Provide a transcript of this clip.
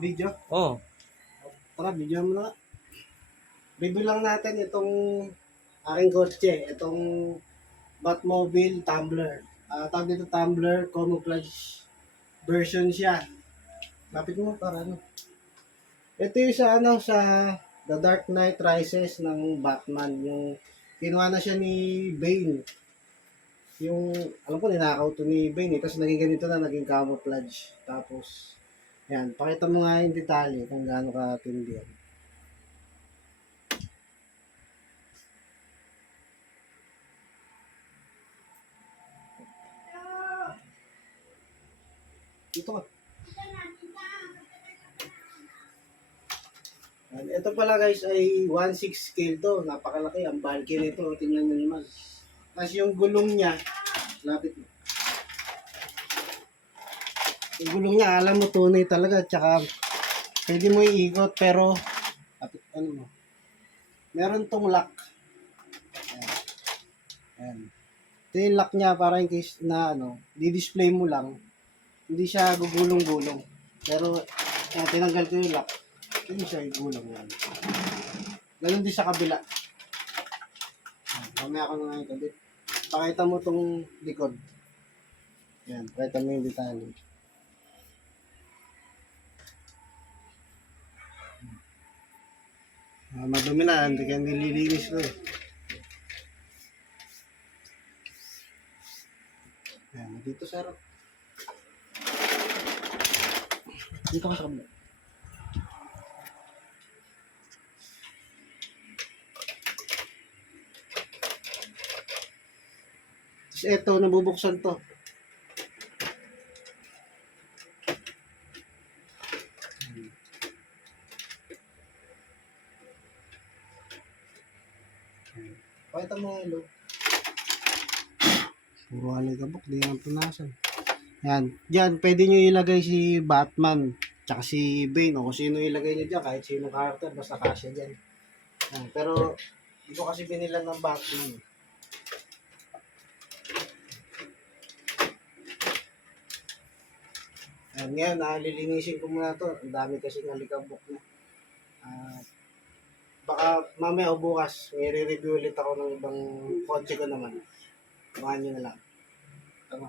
Video? Oh. Tara, video mo na. Review lang natin itong aking kotse. Itong Batmobile Tumbler. Tawag dito Tumbler, camouflage version siya. Lapit mo para ano. Ito yung sa sa The Dark Knight Rises ng Batman. Yung kinuha na siya ni Bane. Yung, alam ko, ninakaw to ni Bane. Tapos naging ganito na, naging camouflage. Tapos, yan, pakita mo nga yung detalye kung gaano katindi yan. Dito ka. Ito pala guys ay 1/6 scale to. Napakalaki. Ang bulky nito. Tingnan nyo naman. Tapos yung gulong niya, lapit mo. Yung gulong niya, alam mo, tunay talaga. Tsaka, pwede mo iikot pero, lapit, ano mo. Meron tong lock. Ayan. Ayan. Ito yung lock niya para in case na di-display mo lang. Hindi siya gugulong-gulong. Pero, ayan, tinanggal ko yung lock. Hindi siya gulong yan. Ganun din sa kabila. Mamaya ko na nga ito. Pakita mo tong likod. Yan, pakita mo yung detalye. Madumi na, hindi kaya nililinis ko eh. Yan, dito sir. Dito ka sa kabila. Tapos ito, nabubuksan to. Pakita mo nga ilo. Puro aligabok, di naman punasan. Yan. Diyan, pwede nyo ilagay si Batman. Tsaka si Bane. O kung sino ilagay nyo dyan. Kahit sino character, basta kasya dyan. Yan. Pero, hindi ko kasi binilan ng Batman. Yan. Ngayon, lilinisin ko muna to. Ang dami kasi ng aligabok na. Baka mamaya o bukas, may re-review ulit ako ng ibang kotse ko naman. Bukahan nyo na lang. Tama.